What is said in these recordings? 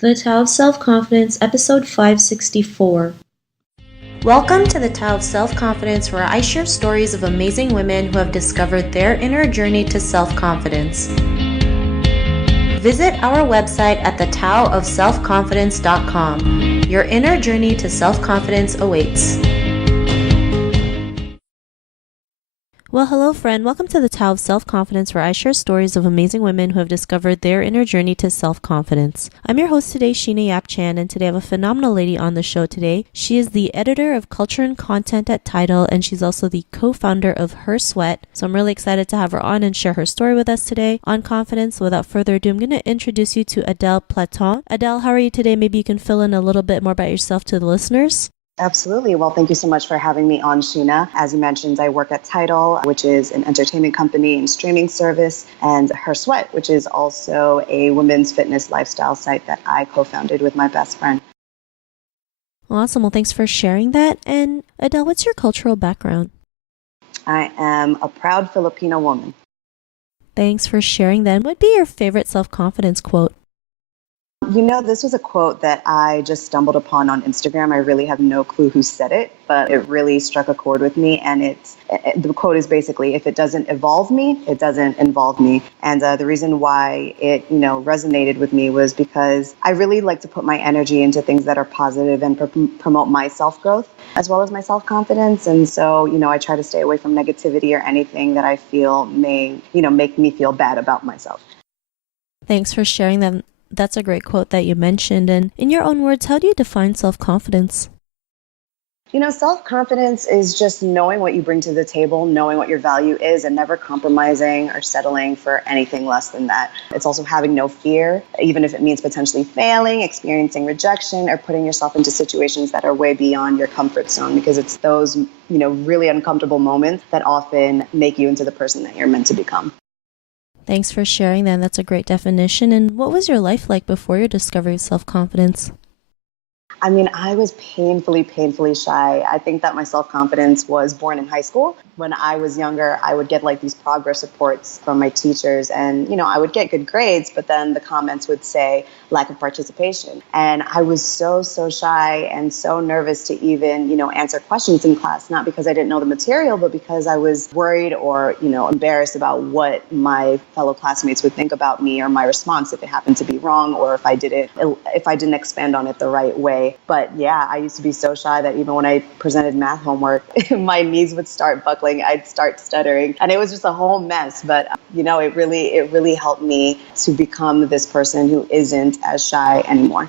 The Tao of Self-Confidence, episode 564. Welcome to the Tao of Self-Confidence, where I share stories of amazing women who have discovered their inner journey to self-confidence. Visit our website at thetaoofselfconfidence.com. Your inner journey to self-confidence awaits. Well, hello friend. Welcome to the Tao of Self-Confidence, where I share stories of amazing women who have discovered their inner journey to self-confidence. I'm your host today, Sheena Yap Chan, and today I have a phenomenal lady on the show today. She is the editor of culture and content at Tidal, and she's also the co-founder of Her Sweat. So I'm really excited to have her on and share her story with us today on confidence. Without further ado, I'm going to introduce you to Adelle Platon. Adelle, how are you today? Maybe you can fill in a little bit more about yourself to the listeners. Absolutely. Well, thank you so much for having me on, Sheena. As you mentioned, I work at Tidal, which is an entertainment company and streaming service, and Her Sweat, which is also a women's fitness lifestyle site that I co-founded with my best friend. Awesome. Well, thanks for sharing that. And Adelle, what's your cultural background? I am a proud Filipino woman. Thanks for sharing that. What would be your favorite self-confidence quote? You know, this was a quote that I just stumbled upon on Instagram. I really have no clue who said it, but it really struck a chord with me. And the quote is basically, if it doesn't evolve me, it doesn't involve me. And the reason why it, resonated with me was because I really like to put my energy into things that are positive and promote my self-growth as well as my self-confidence. And so, I try to stay away from negativity or anything that I feel may, make me feel bad about myself. Thanks for sharing that. That's a great quote that you mentioned. And in your own words, how do you define self-confidence? Self-confidence is just knowing what you bring to the table, knowing what your value is, and never compromising or settling for anything less than that. It's also having no fear, even if it means potentially failing, experiencing rejection, or putting yourself into situations that are way beyond your comfort zone, because it's those, really uncomfortable moments that often make you into the person that you're meant to become. Thanks for sharing that. That's a great definition. And what was your life like before your discovery of self-confidence? I was painfully shy. I think that my self-confidence was born in high school. When I was younger, I would get these progress reports from my teachers, and, I would get good grades, but then the comments would say lack of participation. And I was so shy and so nervous to even, answer questions in class, not because I didn't know the material, but because I was worried or, embarrassed about what my fellow classmates would think about me or my response if it happened to be wrong, or if I didn't expand on it the right way. But yeah, I used to be so shy that even when I presented math homework, my knees would start buckling, I'd start stuttering, and it was just a whole mess. But, it really helped me to become this person who isn't as shy anymore.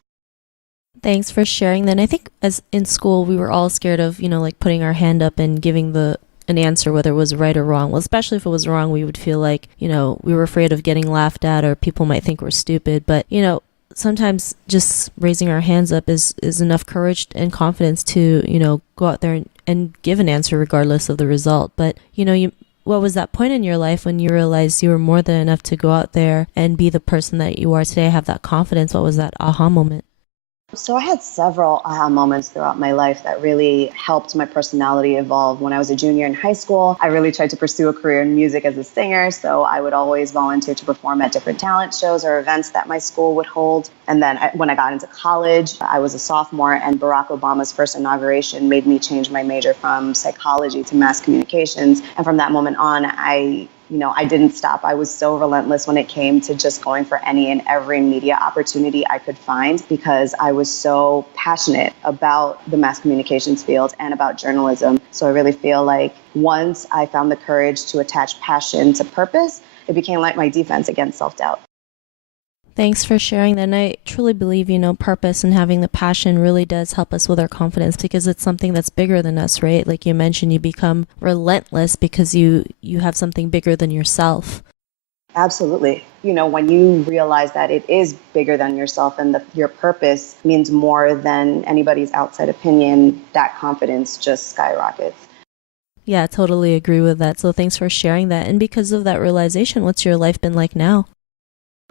Thanks for sharing that. And I think as in school, we were all scared of, putting our hand up and giving an answer, whether it was right or wrong. Well, especially if it was wrong, we would feel like, we were afraid of getting laughed at, or people might think we're stupid. But, sometimes just raising our hands up is enough courage and confidence to, go out there and give an answer regardless of the result. But, what was that point in your life when you realized you were more than enough to go out there and be the person that you are today, have that confidence? What was that aha moment? So I had several aha moments throughout my life that really helped my personality evolve. When I was a junior in high school, I really tried to pursue a career in music as a singer. So I would always volunteer to perform at different talent shows or events that my school would hold. And then when I got into college, I was a sophomore, and Barack Obama's first inauguration made me change my major from psychology to mass communications. And from that moment on, I didn't stop. I was so relentless when it came to just going for any and every media opportunity I could find, because I was so passionate about the mass communications field and about journalism. So I really feel like once I found the courage to attach passion to purpose, it became like my defense against self-doubt. Thanks for sharing that. And I truly believe, purpose and having the passion really does help us with our confidence, because it's something that's bigger than us, right? Like you mentioned, you become relentless because you have something bigger than yourself. Absolutely. When you realize that it is bigger than yourself and your purpose means more than anybody's outside opinion, that confidence just skyrockets. Yeah, I totally agree with that. So thanks for sharing that. And because of that realization, what's your life been like now?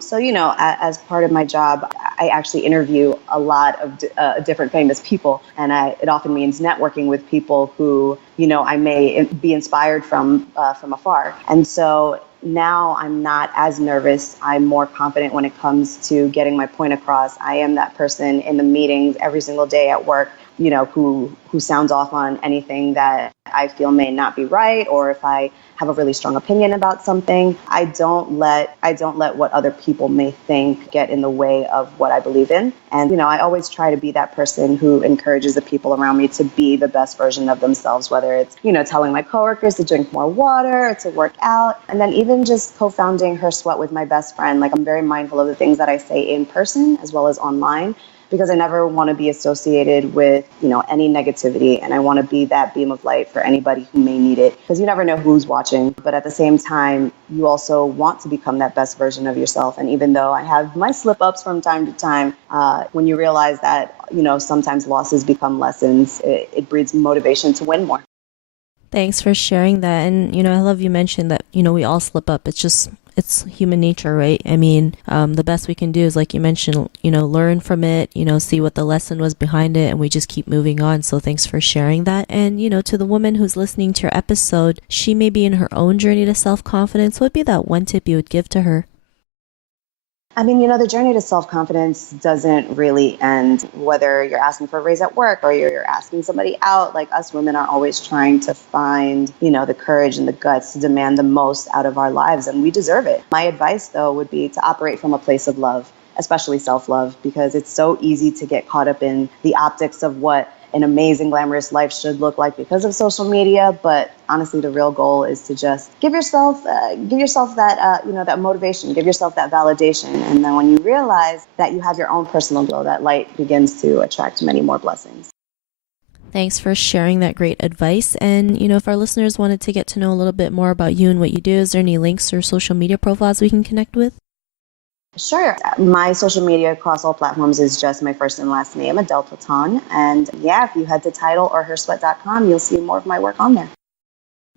So, as part of my job, I actually interview a lot of different famous people, and it often means networking with people who, I may be inspired from afar. And so now I'm not as nervous. I'm more confident when it comes to getting my point across. I am that person in the meetings every single day at work, who sounds off on anything that I feel may not be right, or if I have a really strong opinion about something, I don't let what other people may think get in the way of what I believe in. And, I always try to be that person who encourages the people around me to be the best version of themselves, whether it's, telling my coworkers to drink more water, to work out, and then even just co-founding Her Sweat with my best friend. Like, I'm very mindful of the things that I say in person as well as online, because I never want to be associated with, any negativity. And I want to be that beam of light for anybody who may need it, because you never know who's watching. But at the same time, you also want to become that best version of yourself. And even though I have my slip ups from time to time, when you realize that, sometimes losses become lessons, it breeds motivation to win more. Thanks for sharing that. And, I love you mentioned that, we all slip up. It's human nature, right? I mean, the best we can do is, like you mentioned, learn from it, see what the lesson was behind it, and we just keep moving on. So thanks for sharing that. And, to the woman who's listening to your episode, she may be in her own journey to self-confidence. What would be that one tip you would give to her? I mean, the journey to self-confidence doesn't really end, whether you're asking for a raise at work or you're asking somebody out. Like, us women are always trying to find, the courage and the guts to demand the most out of our lives, and we deserve it. My advice, though, would be to operate from a place of love, especially self-love, because it's so easy to get caught up in the optics of what an amazing, glamorous life should look like because of social media. But honestly, the real goal is to just give yourself that, that motivation, give yourself that validation. And then when you realize that you have your own personal glow, that light begins to attract many more blessings. Thanks for sharing that great advice. And, if our listeners wanted to get to know a little bit more about you and what you do, is there any links or social media profiles we can connect with? Sure. My social media across all platforms is just my first and last name, Adelle Platon. And if you head to Tidal or hersweat.com, you'll see more of my work on there.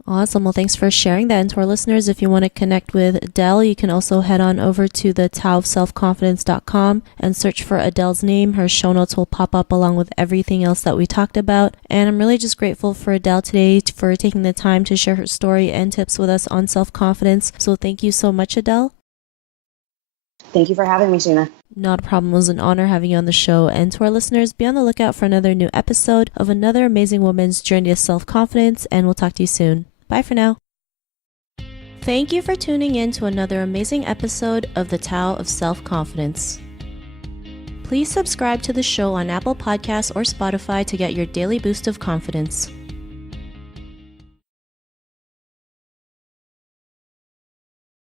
Awesome. Well, thanks for sharing that. And to our listeners, if you want to connect with Adelle, you can also head on over to the taoofselfconfidence.com and search for Adelle's name. Her show notes will pop up along with everything else that we talked about. And I'm really just grateful for Adelle today for taking the time to share her story and tips with us on self-confidence. So thank you so much, Adelle. Thank you for having me, Sheena. Not a problem. It was an honor having you on the show. And to our listeners, be on the lookout for another new episode of another amazing woman's journey to self-confidence. And we'll talk to you soon. Bye for now. Thank you for tuning in to another amazing episode of the Tao of Self-Confidence. Please subscribe to the show on Apple Podcasts or Spotify to get your daily boost of confidence.